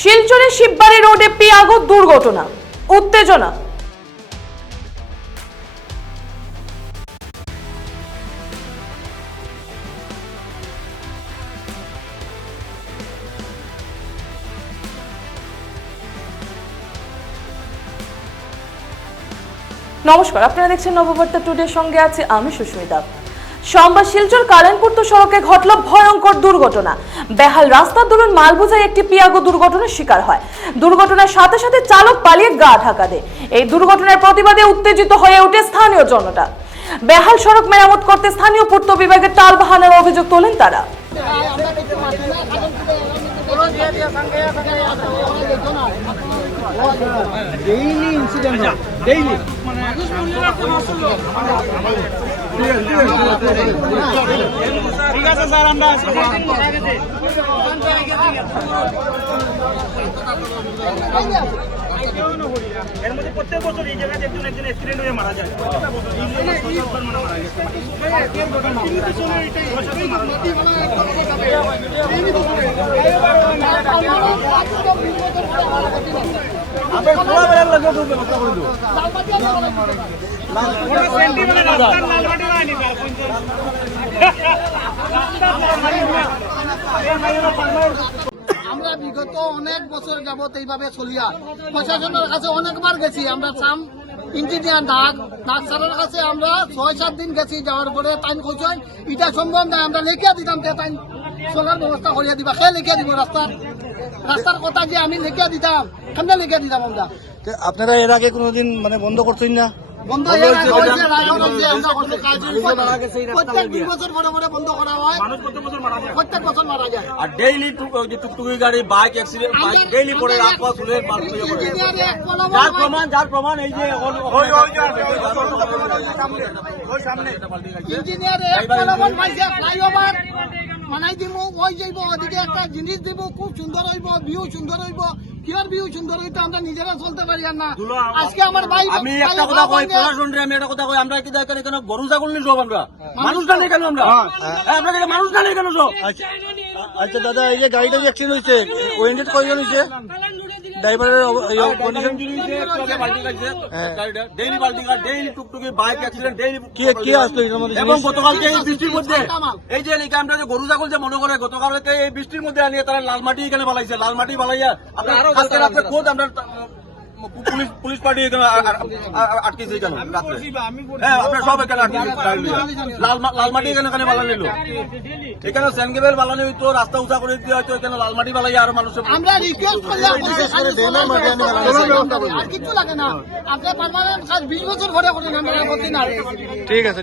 শিলচরে শিববাড়ি রোডে পিয়াগো দুর্ঘটনা, উত্তেজনা। নমস্কার, আপনারা দেখছেন নববার্তা টুডের সঙ্গে আছে আমি সুস্মিতা। সোমবার শিলচর কালেনপুর্ত সড়কে ঘটল ভয়ঙ্কর দুর্ঘটনা। বেহাল রাস্তার দরুন মালবোঝাই একটি পিয়াগো দুর্ঘটনার শিকার হয়। দুর্ঘটনার সাথে সাথে চালক পালিয়ে গা ঢাকা দেয়। এই দুর্ঘটনার প্রতিবাদে উত্তেজিত হয়ে ওঠে স্থানীয় জনতা। বেহাল সড়ক মেরামত করতে স্থানীয় পূর্ত বিভাগের টালবাহানার অভিযোগ তোলেন তারা। ঠিক আছে স্যার, আমরা এর মধ্যে প্রত্যেক বছর এই জায়গায় একজন অ্যাক্সিডেন্ট হয়ে মারা যায়। আমরা বিগত অনেক বছর যাবত এইভাবে চলিয়া প্রশাসনের কাছে অনেকবার গেছি। আমরা সাম ইঞ্জিনিয়ার নাক স্যারের কাছে আমরা ৬-৭ দিন গেছি। যাওয়ার পরে তাই কইছেন এটা সম্ভব নয়, আমরা লিখিয়া দিতাম, তাই চলার ব্যবস্থা করিয়া দিবা। খেয়ে লিখিয়া দিব রাস্তার কথা যে আমি লিখিয়া দিতাম, কেমনে লিখিয়া দিতাম আমরা। আপনারা এর আগে কোনোদিন বন্ধ করছেন না? বন্ধ প্রত্যেক ২ বছর পরে পরে বন্ধ করা হয়, প্রত্যেক বছর মারা যায়। আর ডেইলি টুকটুকি গাড়ি, বাইক অ্যাক্সিডেন্ট, বাইক ডেইলি পড়ে রাখা চুলের যার প্রমাণ এই যে ইঞ্জিনিয়ার ফ্লাইওভার বানাই দিব, ওই যাইব ওদিকে একটা জিনিস দিব, খুব সুন্দর হইব, ভিউ সুন্দর হইব। কিয়ার ভিউ সুন্দর হইতো আমরা নিজেরা চলতে পারি আর না। আজকে আমার ভাই আমি একটা কথা কই, প্রশাসনরে আমি একটা কথা কই, আমরা কি দেখেন এখানে গরু ছাগল নিয়ে সব আমরা মানুষটা নেই কেন? আমরা আপনাদের মানুষটা নেই কেন সব? আচ্ছা দাদা, এই যে গাড়িটা যে অ্যাক্সিডেন্ট হয়েছে, ওয়েন্ডেড কয়জন হয়েছে? ড্রাইভারের কন্ডিশন ডেইলি বাল্টি কার, ডেইলি টুকটুকি, বাইক অ্যাক্সিডেন্ট ডেইলি কি আসলো এর মধ্যে? এবং গতকালকে এই বৃষ্টির মধ্যে এই যে আমরা যে গরু ছাগল যে মনে করে গতকালকে এই বৃষ্টির মধ্যে আনিয়ে তারা লাল মাটি এখানে বালাইছে। লাল মাটি বালাইয়া আপনার আজকে রাত্রে খোঁজ আমরা পুলিশ পার্টি এখানে আটকেছে এখানে রাত্রে। হ্যাঁ, আপনার সব এখানে আটকেছে। লাল মাটি এখানে বালা নিল, এখানে স্যান্ডগেবেল বালানি হইতো, রাস্তা উঁচা করে দিয়ে হয়তো এখানে লাল মাটি বালাইয়া আরো মানুষ। আমরা রিকোয়েস্ট করি আর কিছু লাগে না। আপনি পার্মানেন্ট কাজ 20 বছর ভরে করেন, আমরা আপত্তি না। ঠিক আছে।